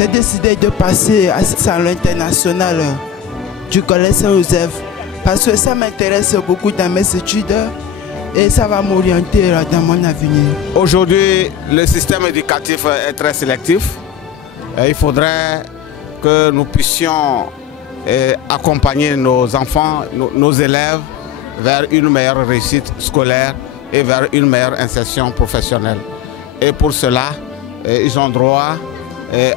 J'ai décidé de passer à ce salon international du Collège Saint-Joseph parce que ça m'intéresse beaucoup dans mes études et ça va m'orienter dans mon avenir. Aujourd'hui, le système éducatif est très sélectif. Il faudrait que nous puissions accompagner nos enfants, nos élèves vers une meilleure réussite scolaire et vers une meilleure insertion professionnelle. Et pour cela, ils ont droit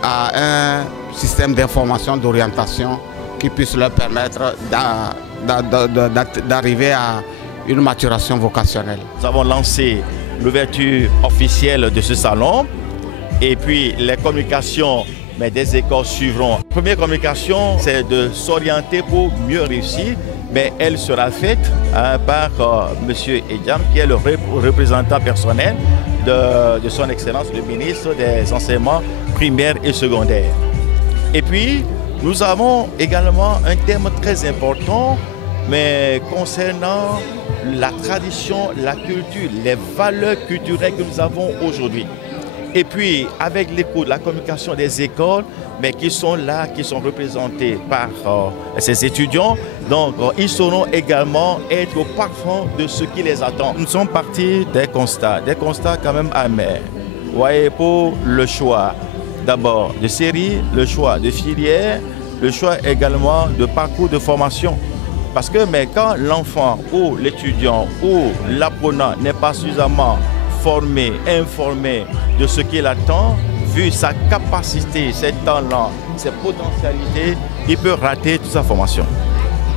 à un système d'information, d'orientation qui puisse leur permettre d'arriver à une maturation vocationnelle. Nous avons lancé l'ouverture officielle de ce salon et puis les communications des écoles suivront. La première communication, c'est de s'orienter pour mieux réussir, mais elle sera faite par M. Edjam, qui est le représentant personnel de son Excellence le ministre des enseignements primaires et secondaires. Et puis, nous avons également un thème très important, mais concernant la tradition, la culture, les valeurs culturelles que nous avons aujourd'hui. Et puis, avec l'écoute, la communication des écoles, mais qui sont là, qui sont représentés par ces étudiants, donc ils sauront également être au parfum de ce qui les attend. Nous sommes partis des constats quand même amers. Vous voyez, pour le choix d'abord de série, le choix de filière, le choix également de parcours de formation. Parce que quand l'enfant ou l'étudiant ou l'apprenant n'est pas suffisamment formé, informé de ce qu'il attend, vu sa capacité, ses talents, ses potentialités, il peut rater toute sa formation.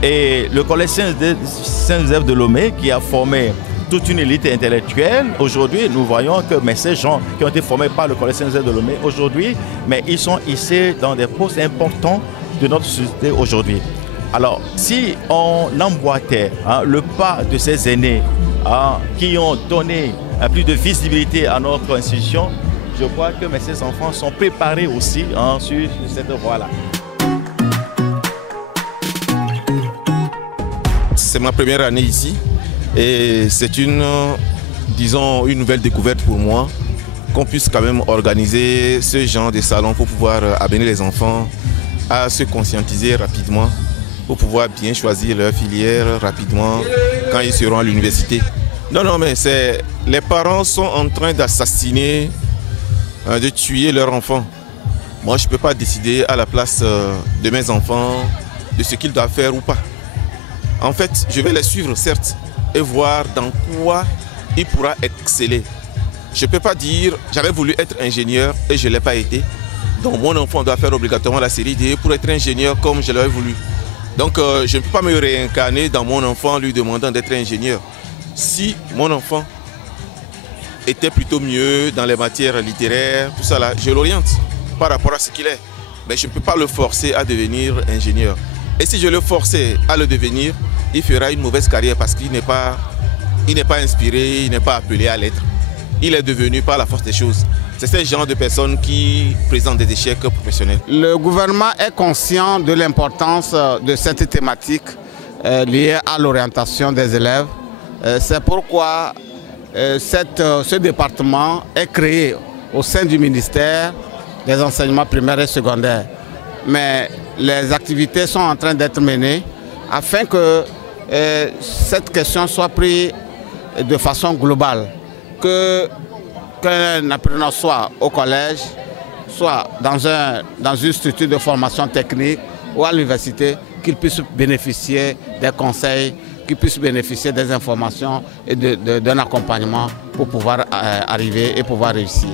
Et le Collège Saint-Joseph de Lomé, qui a formé toute une élite intellectuelle, aujourd'hui, nous voyons que ces gens qui ont été formés par le Collège Saint-Joseph de Lomé, aujourd'hui, ils sont hissés dans des postes importants de notre société aujourd'hui. Alors, si on emboîtait le pas de ces aînés qui ont donné plus de visibilité à notre institution, je crois que ces enfants sont préparés aussi sur cette voie-là. C'est ma première année ici et c'est une nouvelle découverte pour moi qu'on puisse quand même organiser ce genre de salon pour pouvoir amener les enfants à se conscientiser rapidement, pour pouvoir bien choisir leur filière rapidement quand ils seront à l'université. Non, mais les parents sont en train d'assassiner, de tuer leurs enfants. Moi, je ne peux pas décider à la place de mes enfants de ce qu'ils doivent faire ou pas. En fait, je vais les suivre, certes, et voir dans quoi ils pourront exceller. Je ne peux pas dire, j'avais voulu être ingénieur et je ne l'ai pas été. Donc, mon enfant doit faire obligatoirement la série D pour être ingénieur comme je l'avais voulu. Donc, je ne peux pas me réincarner dans mon enfant en lui demandant d'être ingénieur. Si mon enfant était plutôt mieux dans les matières littéraires, tout ça là, je l'oriente par rapport à ce qu'il est. Mais je ne peux pas le forcer à devenir ingénieur. Et si je le forçais à le devenir, il fera une mauvaise carrière parce qu'il n'est pas inspiré, il n'est pas appelé à l'être. Il est devenu par la force des choses. C'est ce genre de personnes qui présentent des échecs professionnels. Le gouvernement est conscient de l'importance de cette thématique liée à l'orientation des élèves. C'est pourquoi ce département est créé au sein du ministère des enseignements primaires et secondaires. Mais les activités sont en train d'être menées afin que cette question soit prise de façon globale. Qu'un apprenant soit au collège, soit dans une structure de formation technique ou à l'université, qu'il puisse bénéficier des conseils, qu'il puisse bénéficier des informations et d'un accompagnement pour pouvoir arriver et pouvoir réussir.